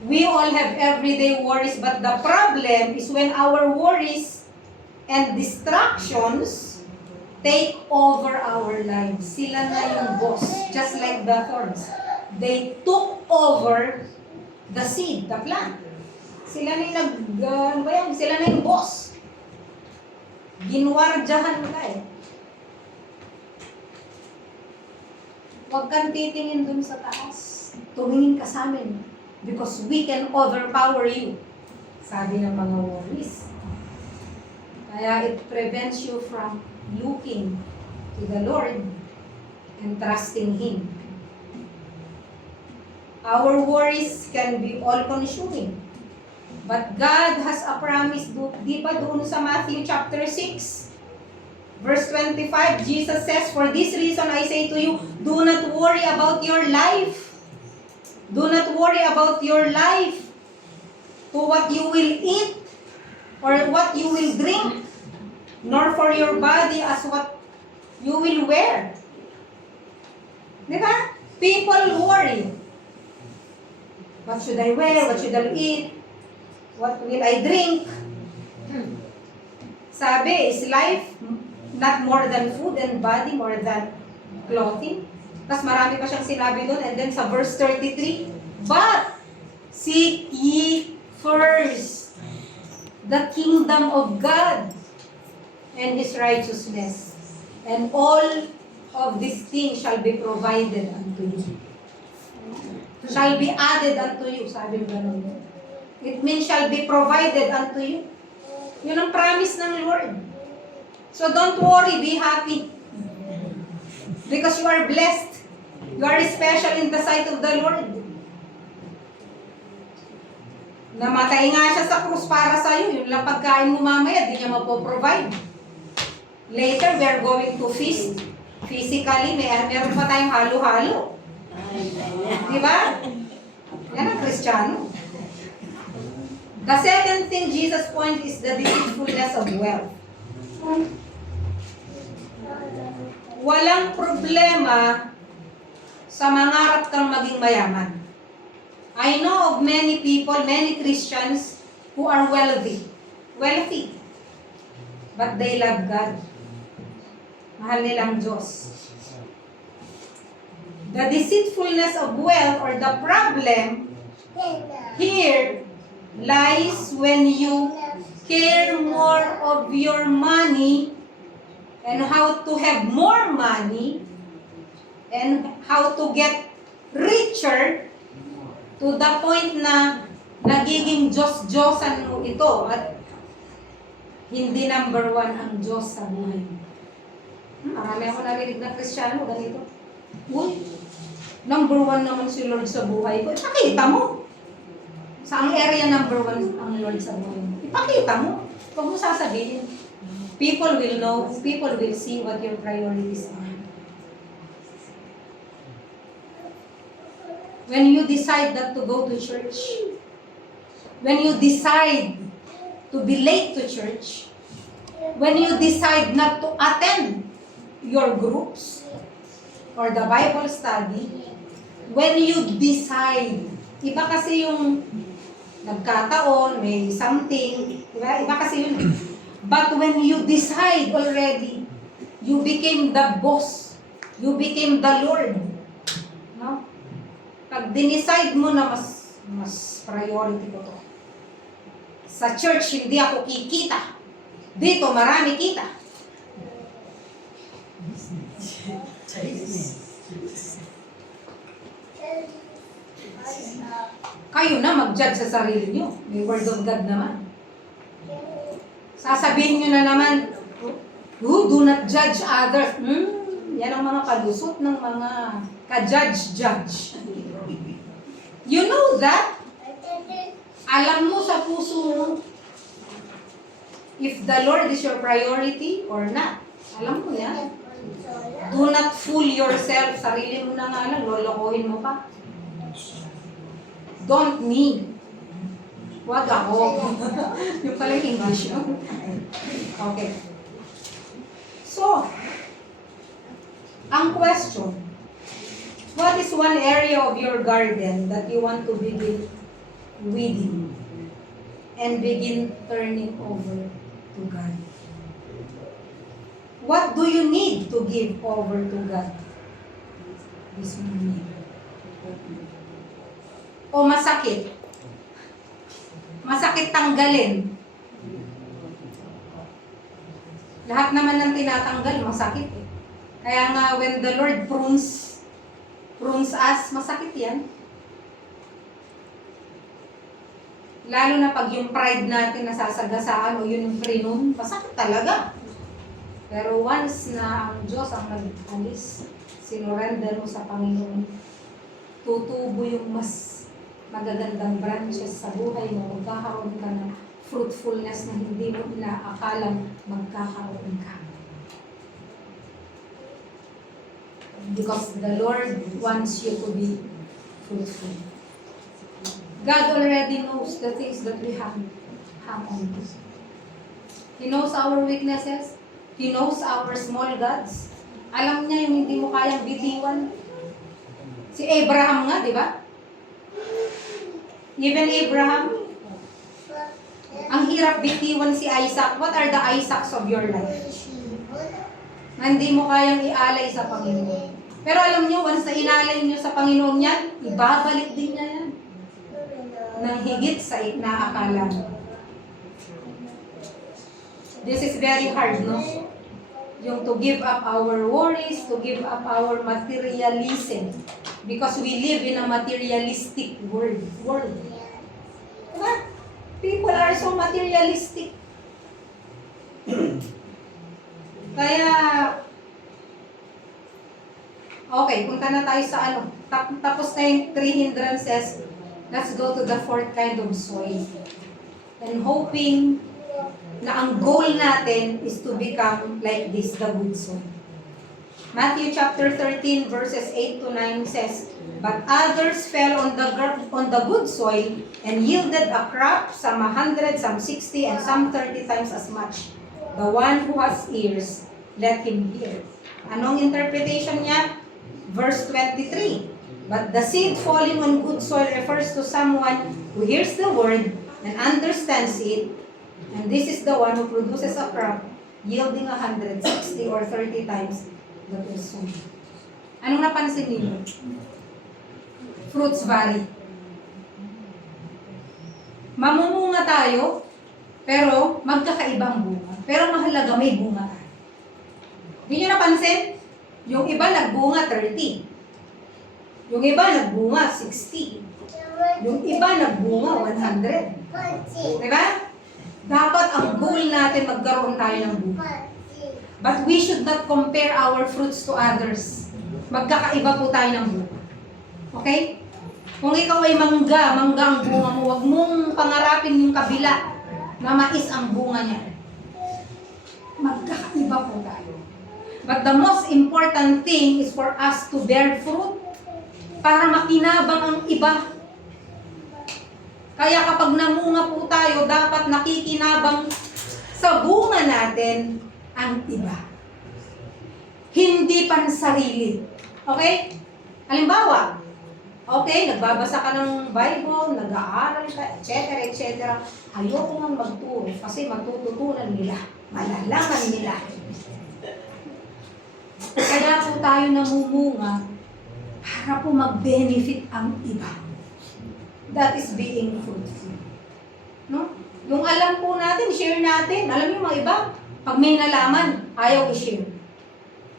we all have everyday worries, but the problem is when our worries and distractions take over our lives. Sila na yung boss, just like the thorns. They took over the seed, the plant. Sila na yung sila na yung boss. Ginwardyahan ka eh. Huwag kang titingin dun sa taas. Tumingin ka sa amin. Because we can overpower you. Sabi ng mga worries. Kaya it prevents you from looking to the Lord and trusting Him. Our worries can be all-consuming. But God has a promise, di ba doon sa Matthew chapter 6, verse 25, Jesus says, "For this reason I say to you, do not worry about your life. Do not worry about your life, to what you will eat, or what you will drink, nor for your body as what you will wear." Di ba? People worry. What should I wear? What should I eat? What will I drink? Sabi, is life not more than food and body more than clothing? Tapos marami pa siyang sinabi doon. And then sa verse 33, "But seek ye first the kingdom of God and His righteousness, and all of these things shall be provided unto you." Shall be added unto you, sabi ng ganun. It means shall be provided unto you. Yun ang promise ng Lord. So don't worry, be happy. Because you are blessed. You are special in the sight of the Lord. Namatay nga siya sa krus para sa'yo. Yun lang pagkain mo mamaya, di niya mapoprovide. Later, we are going to feast. Physically, meron pa tayong halo-halo. Diba? Yan ang Kristiyano. The second thing Jesus points is the deceitfulness of wealth. Walang problema sa mangarap kang maging mayaman. I know of many people, many Christians who are wealthy. But they love God. Mahal nilang Diyos. The deceitfulness of wealth, or the problem here, lies when you care more of your money and how to have more money and how to get richer to the point na nagiging Diyos-Diyosan mo ito at hindi number one ang Diyos sa buhay mo. Marami ako narinig na Kristiyano ganito. Uy, number one naman si Lord sa buhay ko. Ipakita mo. Saang area number one ang Lord sa buhay mo? Ipakita mo. Huwag mo sasabihin. People will know, people will see what your priorities are. When you decide not to go to church, when you decide to be late to church, when you decide not to attend your groups or the Bible study, when you decide, iba kasi yung nagkataon, may something, iba kasi yun. But when you decide already, you became the boss, you became the Lord. No? Pag dinicide mo na mas priority ko to. Sa church, hindi ako kikita. Dito, marami kita. Kayo na mag-judge sa sarili nyo. May word of God naman. Sasabihin nyo na naman, do not judge others. Yan ang mga kalusot ng mga ka-judge-judge. You know that? Alam mo sa puso mo if the Lord is your priority or not. Alam mo yan. Do not fool yourself. Sarili mo na nga lang, lolokohin mo pa. Don't me. Wag ako. Yung pala yung English yun. Okay. So, ang question, what is one area of your garden that you want to begin weeding and begin turning over to God? What do you need to give over to God this morning? O masakit? Masakit tanggalin. Lahat naman ng tinatanggal, masakit eh. Kaya nga, when the Lord prunes us, masakit yan. Lalo na pag yung pride natin nasasagasaan o yun yung prinun, masakit talaga. Pero once na ang Diyos ang nag-alis, sinurrender mo sa Panginoon, tutubo yung mas magagandang branches sa buhay mo, magkakaroon ka ng fruitfulness na hindi mo inaakalang magkakaroon ka. Because the Lord wants you to be fruitful. God already knows the things that we have on us. He knows our weaknesses. He knows our small gods. Alam niya yung hindi mo kayang bitiwan. Si Abraham nga, di ba? Even Abraham, ang hirap bitiwan si Isaac. What are the Isaacs of your life? Na hindi mo kayang ialay sa Panginoon. Pero alam niyo, once na inalay niyo sa Panginoon yan, ibabalik din niya yan. Nang higit sa inaakala mo. This is very hard, no? Yung to give up our worries, to give up our materialism. Because we live in a materialistic world. Diba? People are so materialistic. Kaya, okay, punta na tayo sa ano. Tapos na yung 3 hindrances. Let's go to the 4th kind of soil. And hoping na ang goal natin is to become like this, the good soil. Matthew chapter 13 verses 8 to 9 says, "But others fell on the good soil and yielded a crop, some 100, some 60, and some 30 times as much. The one who has ears, let him hear." Anong interpretation niya? Verse 23. "But the seed falling on good soil refers to someone who hears the word and understands it, and this is the one who produces a crop yielding 100, 60, or 30 times the person." Anong napansin niyo? Fruits vary. Mamumunga tayo, pero magkakaibang bunga. Pero mahalaga may bunga tayo. Hindi nyo napansin? Yung iba nagbunga 30. Yung iba nagbunga 60. Yung iba nagbunga 100. Diba? Dapat ang goal natin magkaroon tayo ng bunga. But we should not compare our fruits to others. Magkakaiba po tayo ng bunga. Okay? Kung ikaw ay mangga ang bunga mo, huwag mong pangarapin yung kabila na mais ang bunga niya. Magkakaiba po tayo. But the most important thing is for us to bear fruit para makinabang ang iba. Kaya kapag namunga po tayo, dapat nakikinabang sa bunga natin ang iba. Hindi pansarili. Okay? Halimbawa, okay, nagbabasa ka ng Bible, nag-aaral ka, etc., etc. Ayoko nga magturo kasi matututunan nila, malalaman nila. Kaya po tayo namumunga para po mag-benefit ang iba. That is being fruitful. No? Yung alam po natin, share natin. Alam niyo mga iba, pag may nalaman, ayaw i-share.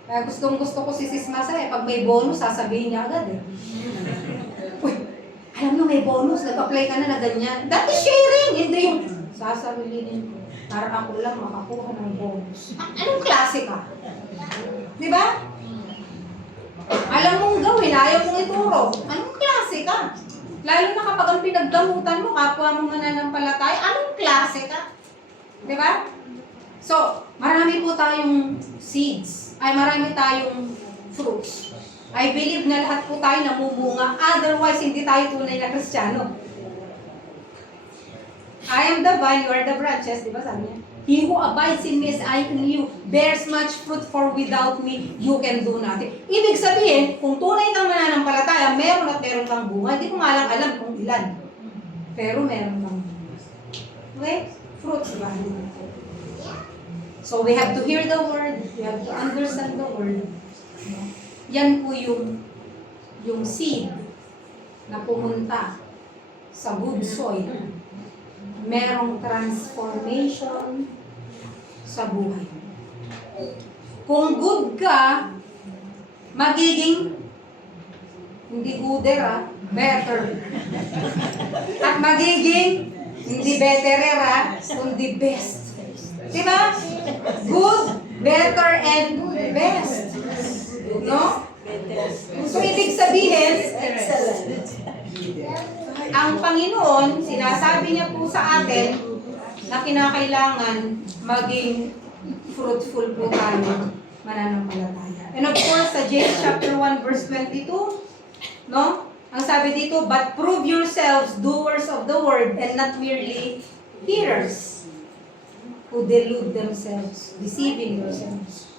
Kaya gusto ko si Sis Masa pag may bonus, sasabihin niya agad eh. Uy, alam niyo may bonus, nag-apply ka na ganyan. That is sharing, hindi yung sasabihin ko. Para ako lang makakuha ng bonus. Anong klase ka? Diba? Alam mong gawin, ayaw mong ituro. Anong klase ka? Lalo na kapag ang pinagdamutan mo, kapwa mo mananampalataya, anong klase ka? Diba? So, marami po tayong seeds. Ay, marami tayong fruits. I believe na lahat po tayo namumunga. Otherwise, hindi tayo tunay na Kristiyano. I am the vine, you are the branches. Diba sabi niya? He who abides in me as I in you bears much fruit, for without me, you can do nothing. Ibig sabihin, kung tunay kang mananampalataya, meron at meron kang bunga. Hindi ko nga lang alam kung ilan. Pero meron kang bunga. Okay? Fruits, diba? So we have to hear the word, we have to understand the word. Yan po yung seed na pumunta sa good soil. Merong transformation sa buhay. Kung good ka, magiging hindi gooder better. At magiging hindi betterer kundi best. Diba? Good, better, and best. No? So, ibig sabihin, ang Panginoon, sinasabi niya po sa atin na kinakailangan maging fruitful po tayo mananampalataya. And of course, sa James chapter 1 verse 22, no? Ang sabi dito, but prove yourselves doers of the word and not merely hearers who delude themselves, deceiving yourselves.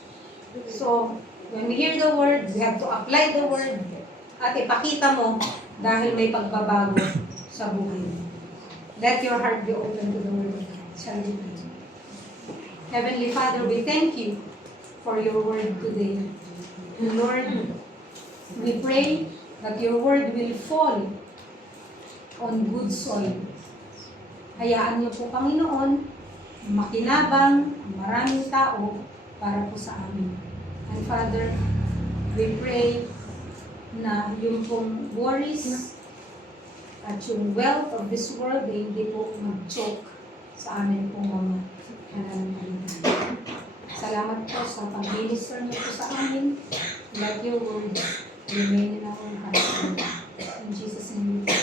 So, when we hear the word, we have to apply the word at ipakita mo dahil may pagbabago sa buhay mo. Let your heart be open to the word of God. Shall we pray? Heavenly Father, we thank you for your word today. And Lord, we pray that your word will fall on good soil. Hayaan niyo po, Panginoon, makinabang ang maraming tao para po sa amin. And Father, we pray na yung pong worries at yung wealth of this world ay hindi po mag-choke sa amin pong mga pananampalataya. Salamat po sa pag-minister niyo po sa amin. Let your word remain in our hearts. In Jesus' name we pray.